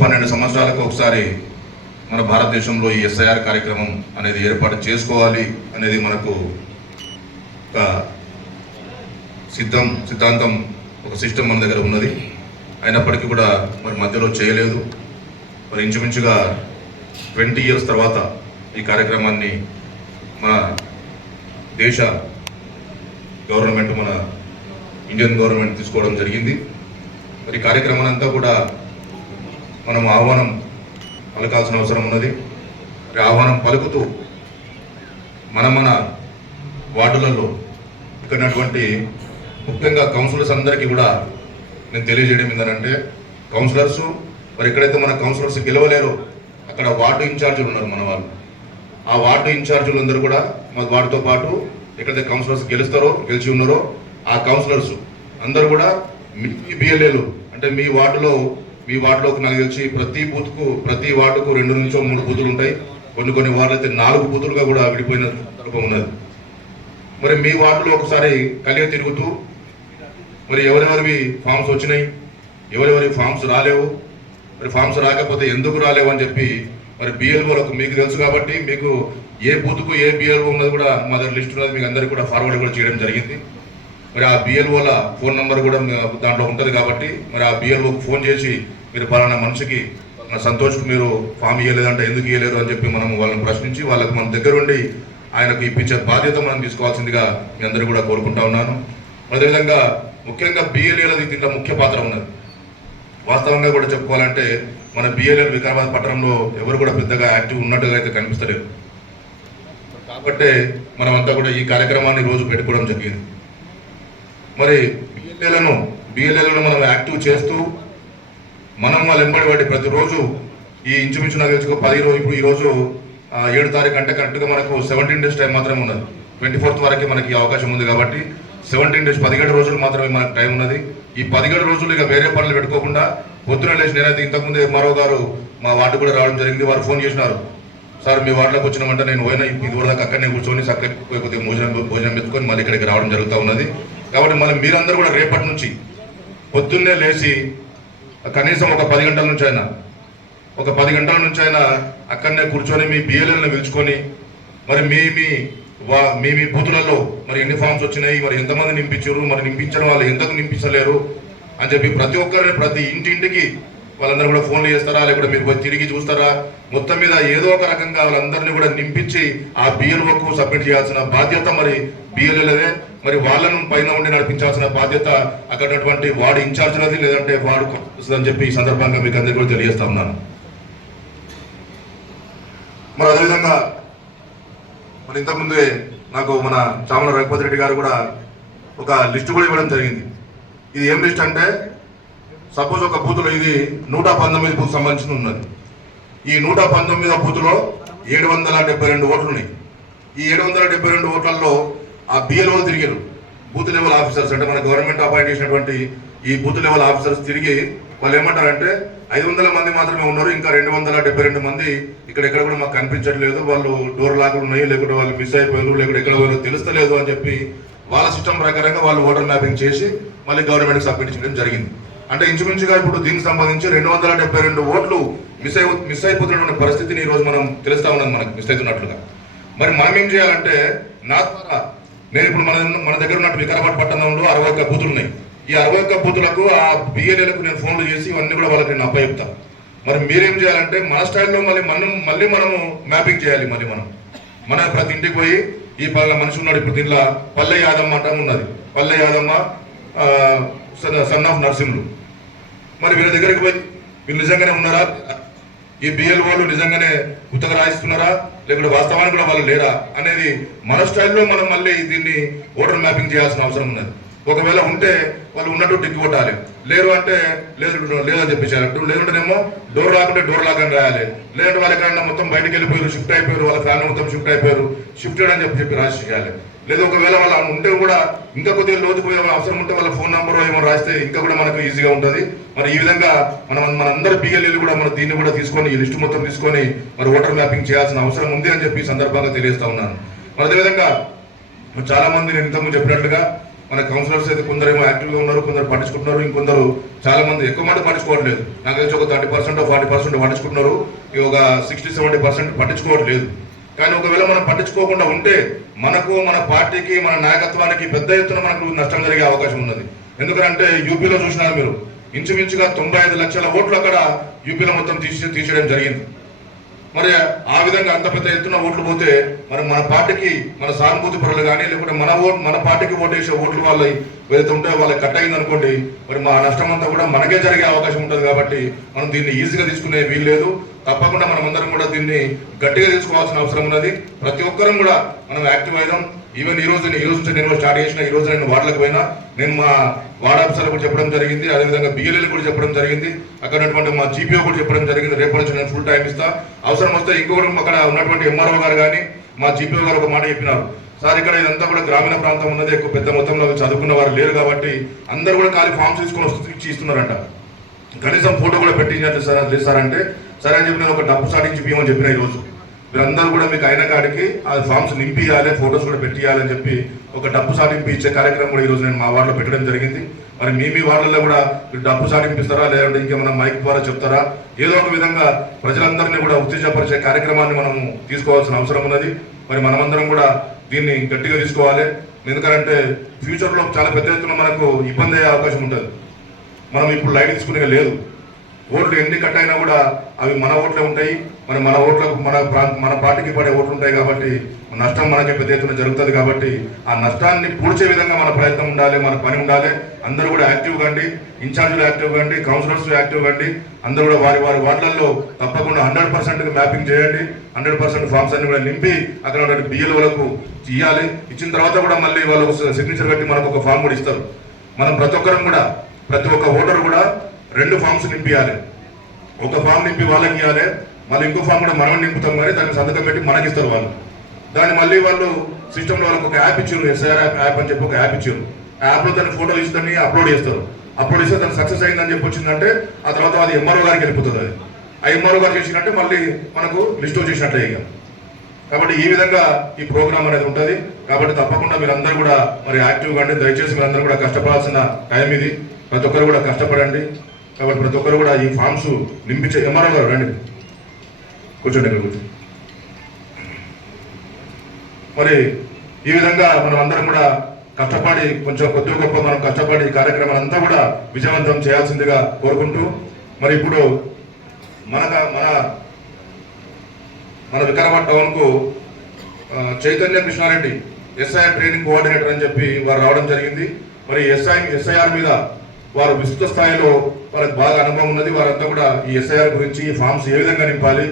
12 సంవత్సరాలకు ఒకసారి మన భారతదేశంలో ఈ ఎస్ఐఆర్ కార్యక్రమం అనేది ఏర్పాటు చేసుకోవాలి అనేది మనకు ఒక సిద్ధాంతం ఒక సిస్టమ్ మన దగ్గర ఉన్నది. అయినప్పటికీ కూడా మరి మధ్యలో చేయలేదు. మరి ఇంచుమించుగా 20 years తర్వాత ఈ కార్యక్రమాన్ని మన దేశ గవర్నమెంట్, మన ఇండియన్ గవర్నమెంట్ తీసుకోవడం జరిగింది. మరి ఈ కార్యక్రమం అంతా కూడా మనం ఆహ్వానం పలకాల్సిన అవసరం ఉన్నది. ఆహ్వానం పలుకుతూ మన వార్డులలో ఇక్కడటువంటి ముఖ్యంగా కౌన్సిలర్స్ అందరికీ కూడా నేను తెలియజేయడం ఏంటంటే, కౌన్సిలర్స్ మరి ఎక్కడైతే మన కౌన్సిలర్స్ గెలవలేరో అక్కడ వార్డు ఇన్ఛార్జీలు ఉన్నారు మన వాళ్ళు. ఆ వార్డు ఇన్ఛార్జీలు అందరూ కూడా మా వార్డుతో పాటు ఎక్కడైతే కౌన్సిలర్స్ గెలిచి ఉన్నారో ఆ కౌన్సిలర్స్ అందరూ కూడా మీ బిఎల్ఏలు అంటే మీ వార్డులోకి నాకు తెలిసి ప్రతి వార్డుకు 2 నుంచి 3 బూతులు ఉంటాయి. కొన్ని వార్డులు అయితే 4 బూతులుగా కూడా విడిపోయిన సందర్భం ఉన్నది. మరి మీ వార్డులో ఒకసారి కలిగి తిరుగుతూ మరి ఎవరెవరివి ఫామ్స్ వచ్చినాయి, ఎవరెవరి ఫామ్స్ రాలేవు, మరి ఫామ్స్ రాకపోతే ఎందుకు రాలేవు అని చెప్పి మరి బిఎల్ఓలకు మీకు తెలుసు కాబట్టి మీకు ఏ బూత్కు ఏ బిఎల్ఓ ఉన్నది కూడా మా దగ్గర లిస్ట్ ఉన్నది, మీకు అందరికీ కూడా ఫార్వర్డ్ కూడా చేయడం జరిగింది. మరి ఆ బిఎల్ఓల ఫోన్ నెంబర్ కూడా దాంట్లో ఉంటుంది కాబట్టి మరి ఆ బిఎల్ఓకి ఫోన్ చేసి మీరు పలానా మనిషికి సంతోష్కి మీరు ఫామ్ ఇవ్వలేదంటే ఎందుకు ఇవ్వలేరు అని చెప్పి మనం వాళ్ళని ప్రశ్నించి వాళ్ళకి మన దగ్గర ఉండి ఆయనకు ఇప్పించే బాధ్యత మనం తీసుకోవాల్సిందిగా మీ అందరూ కూడా కోరుకుంటా ఉన్నాను. అదేవిధంగా ముఖ్యంగా బిఎల్ఏలది దీంట్లో ముఖ్య పాత్ర ఉన్నది. వాస్తవంగా కూడా చెప్పుకోవాలంటే మన బిఎల్ఏలు వికారాబాద్ పట్టణంలో ఎవరు కూడా పెద్దగా యాక్టివ్ ఉన్నట్టుగా అయితే కనిపిస్తలేదు. కాబట్టి మనమంతా కూడా ఈ కార్యక్రమాన్ని రోజు పెట్టుకోవడం జరిగింది. మరి బిఎల్ఏలను మనం యాక్టివ్ చేస్తూ మనం వాళ్ళు వెంబడి ప్రతిరోజు ఈ ఇంచుమించు నాకు తెలుసుకో 10 రోజు, ఇప్పుడు ఈరోజు 7 తారీఖు అంటే కరెక్ట్గా మనకు 17 days టైం మాత్రమే ఉన్నది. 24th వరకు మనకి అవకాశం ఉంది కాబట్టి 17 days 17 రోజులు మాత్రమే మనకు టైం ఉన్నది. ఈ 17 రోజులు ఇక వేరే పనులు పెట్టుకోకుండా పొద్దున లేచి నేనైతే ఇంతకుముందే మరో గారు మా వార్డు కూడా రావడం జరిగింది. వారు ఫోన్ చేసినారు, సార్ మీ వార్డులోకి వచ్చినామంటే నేను పోయినా ఇదివరకు అక్కడనే కూర్చొని చక్కగా కొద్దిగా భోజనం పెట్టుకొని మళ్ళీ ఇక్కడికి రావడం జరుగుతూ ఉన్నది. కాబట్టి మళ్ళీ మీరందరూ కూడా రేపటి నుంచి పొద్దున్నే లేచి కనీసం ఒక 10 గంటల నుంచి అయినా అక్కడనే కూర్చొని మీ బిఎల్ఏలను పిలుచుకొని మరి మీ బూతులలో మరి ఎన్ని ఫామ్స్ వచ్చినాయి, మరి ఎంతమంది నింపించారు, మరి నింపించడం వాళ్ళు ఎందుకు నింపించలేరు అని చెప్పి ప్రతి ఒక్కరిని ప్రతి ఇంటింటికి వాళ్ళందరూ కూడా ఫోన్లు చేస్తారా, లేకపోతే మీరు పోయి తిరిగి చూస్తారా, మొత్తం మీద ఏదో ఒక రకంగా వాళ్ళందరినీ కూడా నింపించి ఆ బిఎల్ఓకు సబ్మిట్ చేయాల్సిన బాధ్యత మరి బిఎల్ఏలదే. మరి వాళ్ళను పైన ఉండి నడిపించాల్సిన బాధ్యత అక్కడటువంటి వార్డు ఇన్ఛార్జ్లది, లేదంటే వార్డు అని చెప్పి ఈ సందర్భంగా మీకు అందరికీ కూడా తెలియజేస్తా ఉన్నాను. మరి అదేవిధంగా మరి ఇంతకుముందే నాకు మన చామల రఘుపతి రెడ్డి గారు కూడా ఒక లిస్టు కూడా ఇవ్వడం జరిగింది. ఇది ఏం లిస్ట్ అంటే, సపోజ్ ఒక బూత్లో ఇది 119 బూత్ సంబంధించి ఉన్నది. ఈ 119వ బూత్లో 772 ఓట్లు ఉన్నాయి. ఈ 772 ఓట్లలో ఆ బిఎల్ఓ తిరిగారు. బూత్ లెవెల్ ఆఫీసర్స్ అంటే మన గవర్నమెంట్ అపాయింట్ చేసినటువంటి ఈ బూత్ లెవెల్ ఆఫీసర్స్ తిరిగి వాళ్ళు ఏమంటారంటే 500 మంది మాత్రమే ఉన్నారు, ఇంకా 272 మంది ఇక్కడెక్కడ కూడా మాకు కనిపించట్లేదు, వాళ్ళు డోర్ లాక్లు ఉన్నాయి, లేకుంటే వాళ్ళు మిస్ అయిపోయారు, లేకుంటే ఎక్కడ పోయారో తెలుస్తలేదు అని చెప్పి వాళ్ళ సిస్టమ్ ప్రకారంగా వాళ్ళు ఓటర్ మ్యాపింగ్ చేసి మళ్ళీ గవర్నమెంట్కి సబ్మిట్ చేయడం జరిగింది. అంటే ఇంచుమించుగా ఇప్పుడు దీనికి సంబంధించి 272 ఓట్లు మిస్ అయిపోతున్నటువంటి పరిస్థితిని ఈరోజు మనం తెలుస్తా ఉన్నది, మనకు మిస్ అవుతున్నట్లుగా. మరి మనం ఏం చేయాలంటే, నా ద్వారా నేను ఇప్పుడు మన దగ్గర ఉన్నట్టు వికారాబాద్ పట్టణంలో 61 బూతులు ఉన్నాయి. ఈ 61 బూతులకు ఆ బిఎల్ఏలకు నేను ఫోన్లు చేసి ఇవన్నీ కూడా వాళ్ళకి నేను అప్పచెప్తాను. మరి మీరేం చేయాలంటే మన స్టైల్లో మళ్ళీ మనము మ్యాపింగ్ చేయాలి. మళ్ళీ మన ప్రతి ఇంటికి పోయి ఈ పల్లె మనిషి ఉన్నాడు, ఇప్పుడు దీంట్లో పల్లె యాదమ్మ అంట ఉన్నది, పల్లె యాదమ్మ సన్ ఆఫ్ నర్సింహులు. మరి వీళ్ళ దగ్గరికి పోయి వీళ్ళు నిజంగానే ఉన్నారా, ఈ బిఎల్ఓలు నిజంగానే ఉత్తగా రాయిస్తున్నారా, లేకుంటే వాస్తవానికి కూడా వాళ్ళు లేరా అనేది మన స్టైల్లో మనం మళ్ళీ దీన్ని ఓటర్ మ్యాపింగ్ చేయాల్సిన అవసరం ఉన్నది. ఒకవేళ ఉంటే వాళ్ళు ఉన్నట్టు టిక్ కొట్టాలి, లేరు అంటే లేదని చెప్పేసారు, లేదంటేనేమో డోర్ లాక్కుంటే డోర్ లాక్ అని రాయాలి, లేదంటే వాళ్ళ ఎక్కడన్నా మొత్తం బయటకు వెళ్ళిపోయారు, షిఫ్ట్ అయిపోయారు, వాళ్ళ ఫ్యామిలీ మొత్తం షిఫ్ట్ అయిపోయారు, షిఫ్టెడ్ అని చెప్పి రాసి చేయాలి. లేదా ఒకవేళ వాళ్ళ ఉంటే కూడా ఇంకా కొద్దిగా లోతుపోయే అవసరం ఉంటే వాళ్ళ ఫోన్ నెంబర్ ఏమో రాస్తే ఇంకా కూడా మనకు ఈజీగా ఉంటుంది. మరి ఈ విధంగా మనందరి బిఎల్ఏలు కూడా మన దీన్ని కూడా తీసుకొని ఈ లిస్టు మొత్తం తీసుకొని మరి ఓటర్ మ్యాపింగ్ చేయాల్సిన అవసరం ఉంది అని చెప్పి సందర్భంగా తెలియజేస్తా ఉన్నాను. మరి అదేవిధంగా చాలా మంది నేను ఇంతకుముందు చెప్పినట్లుగా మన కౌన్సిలర్స్ అయితే కొందరేమో యాక్టివ్గా ఉన్నారు, కొందరు పట్టించుకుంటున్నారు, ఇంకొందరు చాలా మంది ఎక్కువ మంది పట్టించుకోవట్లేదు. నాకు తెలిసి ఒక 30% 40% పట్టించుకుంటున్నారు, ఒక 60-70% పట్టించుకోవట్లేదు. కానీ ఒకవేళ మనం పట్టించుకోకుండా ఉంటే మనకు, మన పార్టీకి, మన నాయకత్వానికి పెద్ద ఎత్తున మనకు నష్టం జరిగే అవకాశం ఉన్నది. ఎందుకంటే యూపీలో చూసినారు మీరు, ఇంచుమించుగా 95 లక్షల ఓట్లు అక్కడ యూపీలో మొత్తం తీసేయడం జరిగింది. మరి ఆ విధంగా అంత పెద్ద ఎత్తున ఓట్లు పోతే మరి మన పార్టీకి, మన సానుభూతి పరులు కానీ, లేకుంటే మన పార్టీకి ఓటేసే ఓట్లు వాళ్ళు ఏదైతే ఉంటే వాళ్ళకి కట్ అయింది అనుకోండి, మరి మా నష్టం అంతా కూడా మనకే జరిగే అవకాశం ఉంటుంది. కాబట్టి మనం దీన్ని ఈజీగా తీసుకునే వీలు లేదు. తప్పకుండా మనం అందరం కూడా దీన్ని గట్టిగా తీసుకోవాల్సిన అవసరం ఉన్నది. ప్రతి ఒక్కరం కూడా మనం యాక్టివ్ అయిదాం. ఈవెన్ ఈ రోజు నుంచి నేను స్టార్ట్ చేసిన, ఈ రోజు నేను వార్డులకు పోయినా, నేను మా వార్డ్ ఆఫీసర్లకు కూడా చెప్పడం జరిగింది, అదేవిధంగా బిఎల్ఏలు కూడా చెప్పడం జరిగింది, అక్కడ ఉన్నటువంటి మా జీపీఓ కూడా చెప్పడం జరిగింది. రేపటి నుంచి నేను ఫుల్ టైం ఇస్తా. అవసరం వస్తే ఇంకొకరు అక్కడ ఉన్నటువంటి ఎంఆర్ఓ గారు కానీ మా జీపీఓ గారు ఒక మాట చెప్పినారు, సార్ ఇక్కడ ఇదంతా కూడా గ్రామీణ ప్రాంతం ఉన్నది, ఎక్కువ పెద్ద మొత్తంలో చదువుకున్న వారు లేరు కాబట్టి అందరూ కూడా ఖాళీ ఫామ్స్ తీసుకొని ఇచ్చి ఇస్తున్నారంట. కనీసం ఫోటో కూడా పెట్టించినట్లు సార్ అది సార్ అంటే, సరే అని చెప్పి నేను ఒక డబ్బు సాధించి బియ్యమని చెప్పిన. ఈరోజు మీరందరూ కూడా మీకు అయిన కాడికి ఆ ఫామ్స్ నింపియాలి, ఫొటోస్ కూడా పెట్టియాలని చెప్పి ఒక డబ్బు సాధింపు ఇచ్చే కార్యక్రమం కూడా ఈరోజు నేను మా వార్డులో పెట్టడం జరిగింది. మరి మీ వార్డులలో కూడా మీరు డబ్బు సాధింపిస్తారా, లేదంటే ఇంకేమైనా మైక్ ద్వారా చెప్తారా, ఏదో ఒక విధంగా ప్రజలందరినీ కూడా ఉత్తేజపరిచే కార్యక్రమాన్ని మనం తీసుకోవాల్సిన అవసరం ఉన్నది. మరి మనమందరం కూడా దీన్ని గట్టిగా తీసుకోవాలి. ఎందుకంటే ఫ్యూచర్లో చాలా పెద్ద ఎత్తున మనకు ఇబ్బంది అయ్యే అవకాశం ఉంటుంది. మనం ఇప్పుడు లైట్ తీసుకునే లేదు. ఓట్లు ఎన్ని కట్ అయినా కూడా అవి మన ఓట్లే ఉంటాయి. మన ఓట్లకు మన పార్టీకి పడే ఓట్లు ఉంటాయి. కాబట్టి నష్టం మనకి పెద్ద ఎత్తున జరుగుతుంది. కాబట్టి ఆ నష్టాన్ని పూడ్చే విధంగా మన ప్రయత్నం ఉండాలి, మన పని ఉండాలి. అందరూ కూడా యాక్టివ్ కండి, ఇన్ఛార్జీలు యాక్టివ్ కండి, కౌన్సిలర్స్ యాక్టివ్ కండి. అందరూ కూడా వారి వార్డులలో తప్పకుండా 100% మ్యాపింగ్ చేయండి. 100% ఫామ్స్ అన్ని కూడా నింపి అక్కడ ఉన్న బిఎల్ఓలకు ఇవ్వాలి. ఇచ్చిన తర్వాత కూడా మళ్ళీ వాళ్ళు సిగ్నేచర్ పెట్టి మనకు ఒక ఫామ్ కూడా ఇస్తారు. మనం ప్రతి ఒక్కరం కూడా, ప్రతి ఒక్క ఓటర్ కూడా 2 ఫామ్స్ నింపియాలి. ఒక ఫామ్ నింపి వాళ్ళకి ఇవ్వాలి, మళ్ళీ ఇంకో ఫామ్ కూడా మనం నింపుతాం, కానీ దాన్ని సంతకం పెట్టి మనకి ఇస్తారు వాళ్ళు. దాన్ని మళ్ళీ వాళ్ళు సిస్టంలో వాళ్ళకి ఒక యాప్ ఇచ్చారు, ఎస్ఐఆర్ యాప్ అని చెప్పి ఒక యాప్ ఇచ్చారు. ఆ యాప్లో దాన్ని ఫోటో ఇస్తాన్ని అప్లోడ్ చేస్తారు. అప్లోడ్ చేస్తే దాన్ని సక్సెస్ అయిందని చెప్పి వచ్చిందంటే ఆ తర్వాత అది ఎంఆర్ఓ గారికి వెళ్ళిపోతుంది. అది ఆ ఎంఆర్ఓ గారు చేసినట్టే మళ్ళీ మనకు లిస్ట్ చేసినట్లే ఇక. కాబట్టి ఈ విధంగా ఈ ప్రోగ్రామ్ అనేది ఉంటుంది. కాబట్టి తప్పకుండా మీరందరూ కూడా మరి యాక్టివ్గా అండి. దయచేసి మీరందరూ కూడా కష్టపడాల్సిన టైం ఇది. ప్రతి ఒక్కరు కూడా కష్టపడండి. కాబట్టి ప్రతి ఒక్కరు కూడా ఈ ఫామ్స్ నింపించే ఎంఆర్ఓ గారు రండి, కూర్చోండి, ఇక్కడ కూర్చోండి. మరి ఈ విధంగా మనం అందరం కూడా కష్టపడి కొంచెం కొద్ది గొప్ప మనం కష్టపడి ఈ కార్యక్రమాలంతా కూడా విజయవంతం చేయాల్సిందిగా కోరుకుంటూ, మరి ఇప్పుడు మన Vikarabad టౌన్కు Chaitanya Krishna Reddy SIR training coordinator అని చెప్పి వారు రావడం జరిగింది. మరి ఎస్ఐఆర్ మీద వారు విస్తృత స్థాయిలో వారికి బాగా అనుభవం ఉన్నది. వారంతా కూడా ఈ ఎస్ఐఆర్ గురించి, ఈ ఫామ్స్ ఏ విధంగా నింపాలి,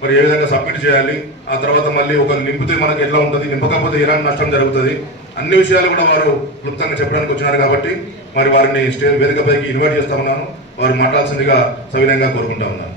మరి ఏ విధంగా సబ్మిట్ చేయాలి, ఆ తర్వాత మళ్ళీ ఒక నింపితే మనకి ఎట్లా ఉంటుంది, నింపకపోతే ఎలాంటి నష్టం జరుగుతుంది, అన్ని విషయాలు కూడా వారు క్లుప్తంగా చెప్పడానికి వచ్చినారు. కాబట్టి మరి వారిని వేదికపైకి ఇన్వైట్ చేస్తా ఉన్నాను. వారు మాట్లాడాల్సిందిగా సవినయంగా కోరుకుంటా ఉన్నాను.